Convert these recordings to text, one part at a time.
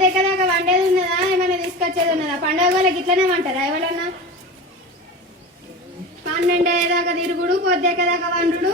పొద్దెక్కదాకా వండేది ఉన్నదా? ఏమైనా తీసుకొచ్చేది ఉన్నదా? పండగ వాళ్ళకి ఇట్లనే వంటారా ఎవరన్నా? పన్నెండు అయ్యేదాకా తిరుగుడు పొద్దెక్కదాకా వండుడు.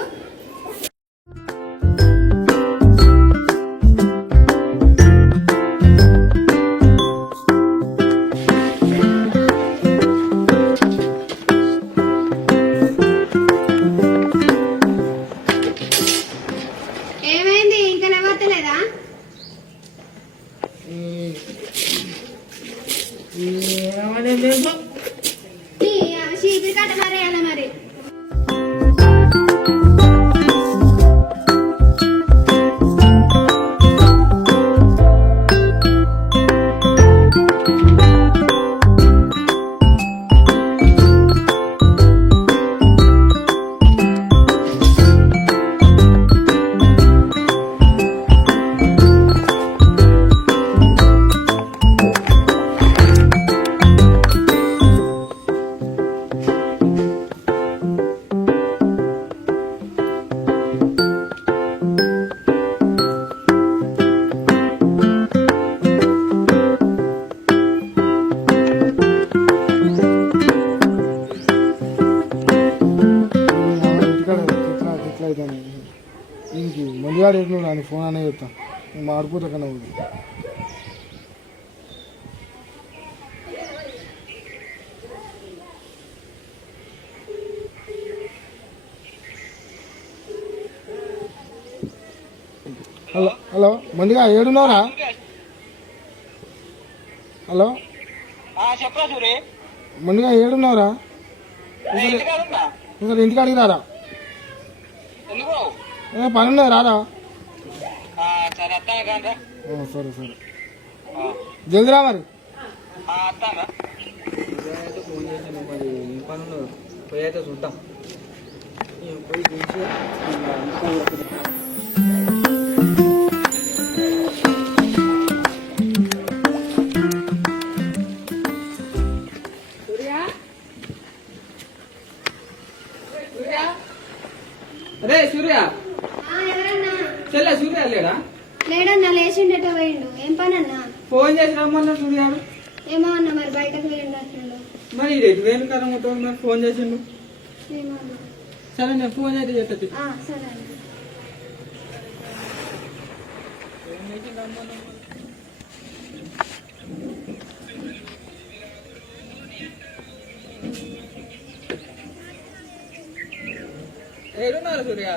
ശീതിൽ കട്ടൻ പറയാൻ ఫోన్ అనే చెప్తా. నేను మాడిపోతా కన్నా ఉంది హలో హలో ముందుగా ఏడున్నారా హలో ముందుగా ఏడున్నారా ఇంకా ఇంటికాడికి రారా? పని ఉన్నది రారా? సరే ఆ, సరే సరే జల్ది రా మరి పోయి అయితే చూద్దాం. పోయి చూసి. అరే సూర్య. చెల్లె సూర్య లేడా లేడన్నా లేచిండట పోయిండు. ఏం పని అన్నా ఫోన్ చేసి రమ్మన్నా సూర్యాడు ఏమో అన్న మరి బయటకు పోయిండు అసలు మరి ఇది ఎటు వేను కదా మొత్తం మరి ఫోన్ చేసిండు. ఏమో అన్న. సరే నేను ఫోన్ అయితే చెప్తా ఆ, సరే అన్న. ఏడున్నారు సూర్య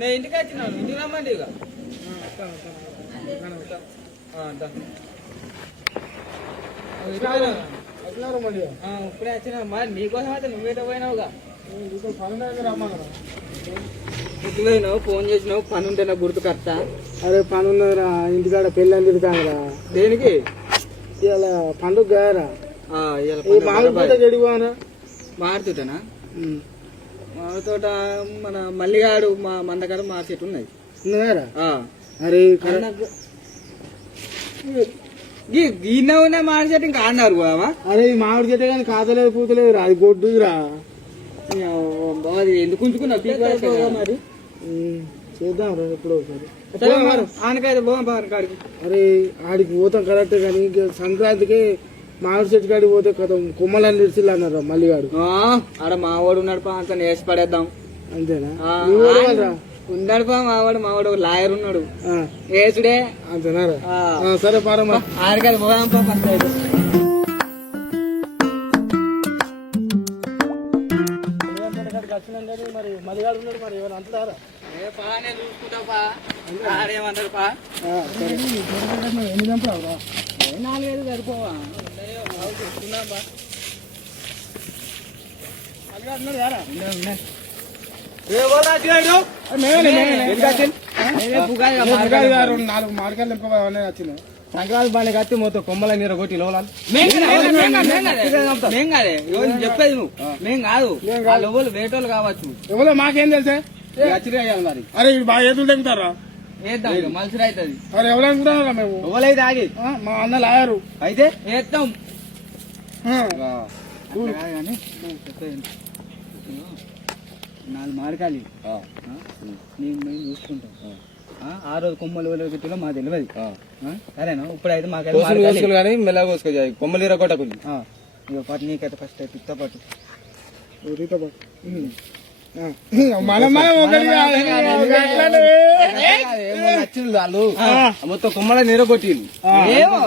నేను ఇంటికి వచ్చినాను ఇంటికి రమ్మండి ఇక. ఇప్పుడే వచ్చినా. మరి నీకోసం అయితే నువ్వేదో పోయినావుగా ఎటు పోయినావు? ఫోన్ చేసినావు. పని ఉంటే నాకు గుర్తుకొస్తా. అరే పని ఉన్నదిరా. ఇంటికాడ పెళ్ళి అనేది కాదురా. దేనికి? ఇలా పండుగ. గడిపోనా మారుతుంటేనా మామిడి తోట మన మల్లిగాడు మా మందగాడు మా చెట్టు ఉన్నది. అరే గిన్నె ఉన్న మామిడి చెట్టు ఇంకా అన్నారు బావా అరే ఈ మామిడి చెట్టు కానీ కాతలేదు పూతలేదు రా అది గొడ్డుదిరా. ఎందుకు ఉంచుకున్నావు? మరి? చేద్దాం రా ఎప్పుడో ఒకసారి. ఆనకైతే పోదాం అరే ఆడికి పోతాం కరెక్ట్ కానీ సంక్రాంతికి మామిడి చెట్టు కాడికి పోతే కథం కొమ్మలని నిడిచిల్లు అన్నారు మళ్ళీ వాడు ఆ, ఆడ మావాడు ఉన్నాడు పా అంత వేసి పడేద్దాం. అంతేనా? ఉన్నాడు పా మావాడు మావాడు ఒక లాయర్ ఉన్నాడు. ఆ, వేసుడే. ఆ, సరే పారమ్మా. ఆడికైతే పోదాం పా మరి ఉన్నాడు మరి ఎవరు అంటారా చూసుకుంటా పా. పా. ఎన్ని ఏ నాలుగైదు సరిపోవా? నాలుగు నింపబోయే వచ్చినాయి సంక్రాంతి పండుగ కత్తి మొత్తం కొమ్మల నీర కొట్టి లోలాలు. చెప్పేది నువ్వు. మేం కాదు. వాళ్ళు ఎవరు వేటోళ్ళు కావచ్చు. ఎవరో మాకేం తెలుసే? అరే బాగా ఎదురు తెగుతారా వేద్దాం మనుషులు అవుతుంది మేము. ఎవరైతే ఆగి. మా అన్న లాయరు. అయితే. ఇగో, నాలుగు మాడకాలి నీకు మేము చూసుకుంటాం. ఆ, రోజు కొమ్మలు పెట్టిలో మాకు తెలియదు. సరేనా? ఇప్పుడైతే మార్గాలు కోసులు కానీ కోసుకో కొమ్మలు ఇరగొట్టకు ఆ, ఇక పట్టు నీకైతే ఫస్ట్ అయితే ఇస్తా పట్టు. ఊరితో పో. ఆ. మనం వాళ్ళు మొత్తం కొమ్మల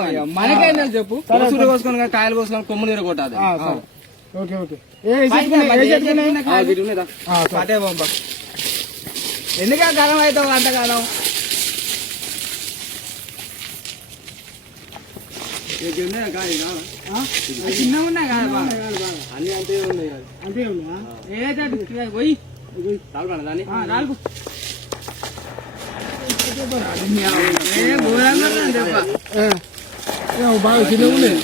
ఇక మనకైనా చెప్పు. కోసులు కోసుకొని కానీ కాయలు కోసుకొని కొమ్మలు ఇరగొట్టాలి ఆ, సరే. ఓకే ఎందుకు కాలం అవుతావు అంతకాలం చిన్నగా ఉన్నాయి కదా బాగా. అన్ని అంతే ఉన్నాయి కదా. అంతే ఉన్నా ఏదైతే పోయి తాగుతాడా దాన్ని ఆ, బాగా చిన్నగా ఉన్నాయి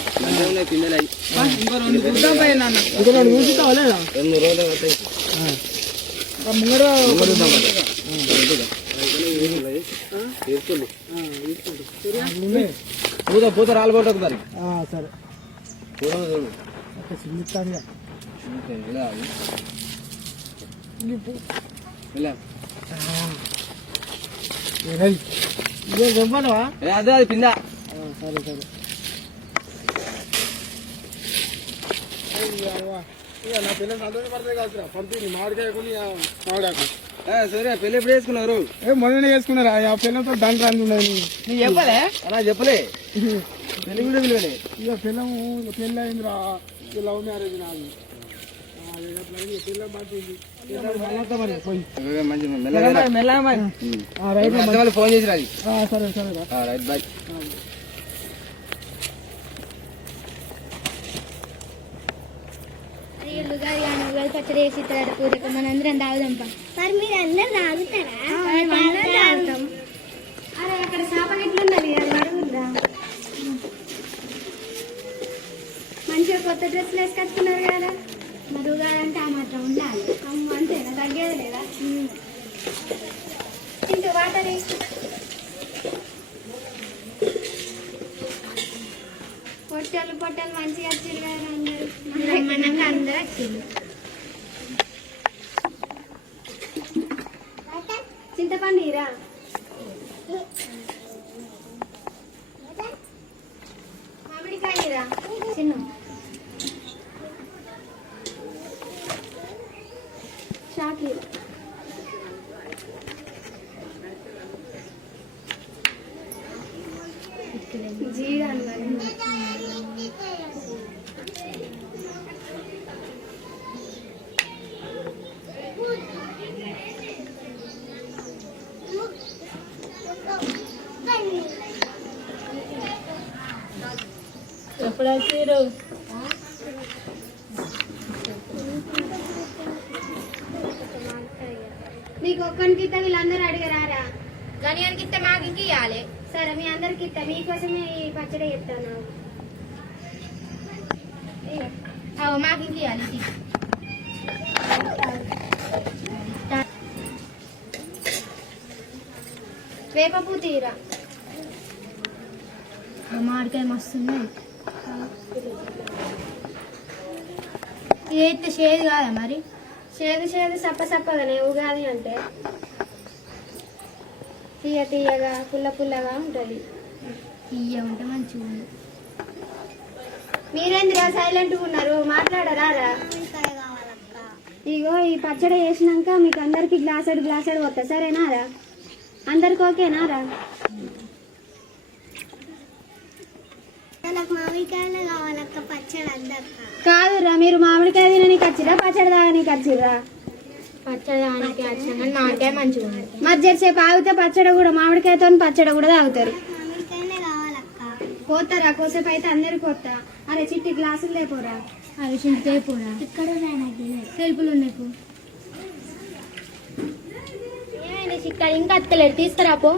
ఇంకో రెండు ఇంకా రెండు లేదా రెండు రోజులు ముంగర పూత పూత రాలగొట్టకు సరే. పూత చూడు. అది. పింద సరే సరే. నా పిల్లలు సంతోషపడతాయి కాదురా పంపింది మామిడికాయ కొని మామిడాకు. సరే పెళ్ళి ఎప్పుడు వేసుకున్నారు ఏ మొన్ననే చేసుకున్నారా? ఆ పిల్లలతో దండ చెప్పలే అలా చెప్పలే. పెళ్ళి కూడా పిలవలే ఇక పిల్లము ఇక పెళ్ళి అయిందిరా ఇక లవ్ మ్యారేజ్ నాది అయింది. రా. ఫోన్ చేసి రాది ఆ, సరే సరే రా. Right bye. అయ్యలు గారి ఉగాది పచ్చడి వేసి ఇస్తారు పూజకు. మనందరం తాగుదాంపా మరి మీరు అందరు తాగుతారా? తాగుతాం. అక్కడ చేప ఎట్లున్నది కొత్త డ్రెస్సులు వేసుకొచ్చుకున్నారు కదా. మరి అంటే ఆ మాత్రం ఉండాలి. అమ్మ అంతేనా తగ్గేది లేదా? ఇంటూ వాటర్ పొట్టలు పొట్టలు మంచిగా వచ్చింది కదా అందరూ. మనకు అందరూ వచ్చింది ఎప్పుడు వచ్చారు నీకు ఒక్కరికి ఇస్తే వీళ్ళందరూ అడిగరారా? గణియానికి ఇస్తే మాకు ఇంక ఇవ్వాలి సరే మీ అందరికి ఇస్తా మీకోసమే ఈ పచ్చడి చెప్తాను. మాకు ఇంక ఇవ్వాలి. వేపపూ తీరా? మామిడికాయ మస్తున్నాయి ఇది అయితే షేది కాదా మరి? చేదు చేదు సప్ప సప్పగానే ఉగాది అంటే తీయ తీయగా పుల్ల పుల్లగా ఉంటుంది. ఇయ్య ఉంటే మంచిగా ఉంది. మీరేందిరా సైలెంట్గా ఉన్నారు? మాట్లాడరారా ఇగో ఈ పచ్చడి వేసినాక మీకు అందరికి గ్లాసెడ్ గ్లాసెడ్ వస్తా సరేనారా అందరికి ఓకేనారా మామిడికాయలు కావాలక్క పచ్చడి అందక్క. వచ్చిరా పచ్చడి తాగనీకి వచ్చిర్రా పచ్చడి దానికి వచ్చిన కానీ మామిడికాయ మంచిగా ఉంది. మరి జరసేపు ఆగితే పచ్చడి కూడా మామిడికాయతో పచ్చడి కూడా తాగుతారు. పోతారా? కోసేపు అయితే అందరికి పోతా. అరే చిట్టి గ్లాసులు లేపోరా? అవి చింతకాయ పూరా ఇక్కడ సెల్పులు ఉన్నాయి పో. ఏమైనా చిక్కడ ఇంకా అత్తలేడు తీసుకురా పో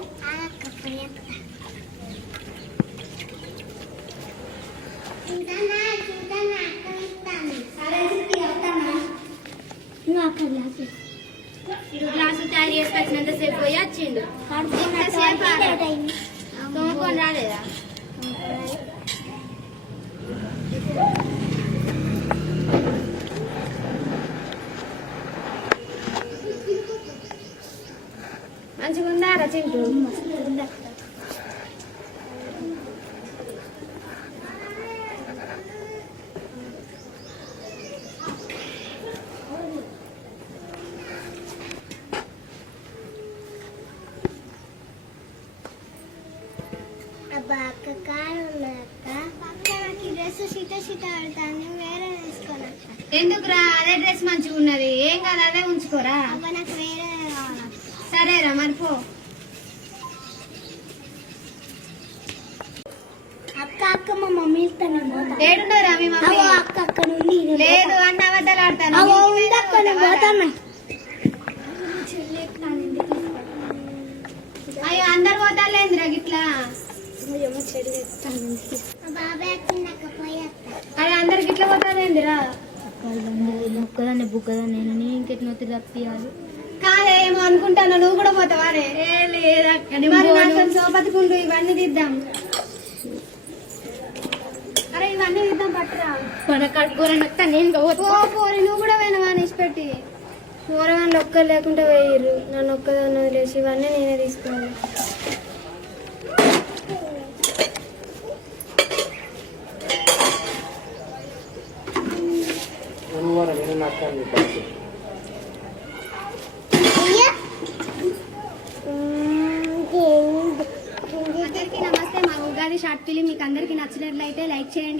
నువ్వు అక్కడ గ్లాసు. తయారు చేసుకొచ్చినంత సేపు పోయి వచ్చిండు. తోముకొని రాలేదా? మంచిగా ఉందారా చింటూ? అక్క అక్క నాకు డ్రెస్ సీత సీత ఆడుతాను వేరే వేసుకోనక్క ఎందుకురా అదే డ్రెస్ మంచిగా ఉన్నది. ఏం కాదు అదే ఉంచుకోరా. నాకు వేరే సరేరా మరి పో. అక్క అక్క మా మమ్మీ ఇస్తాను ఏడున్నారా మీ మమ్మీ? అక్క అక్కడ ఉంది లేదు అన్న అబద్ధాలు ఆడతాను. అవో ఉంది అక్క నేను పోతాను అయ్యో అందరు పోతాలేందిరా గిట్లా? బాబాయ్ అక్క పోయి అక్క అరే అందరు గిట్లా పోతాలేందిరా ఒక్కదాన్ని బుక్కదాన్ని నేను ఇంకెట్నో తప్పియాలి. కాదే ఏమో అనుకుంటాను నువ్వు కూడా నాతో సోపతికుండు ఇవన్నీ తీద్దాం. అరే ఇవన్నీ తీద్దాం పట్టురా. కడుకోరని నేను పోరి నువ్వు కూడా పోయినవా పెట్టి కూరగాయలు ఒక్కరు లేకుండా వేయరు నన్ను ఒక్కదాన్ని వదిలేసి ఇవన్నీ నేనే తీసుకోవాలి అందరికీ నమస్తే మా ఉగాది షార్ట్ ఫిలిం మీకు అందరికీ నచ్చినట్లయితే లైక్ చేయండి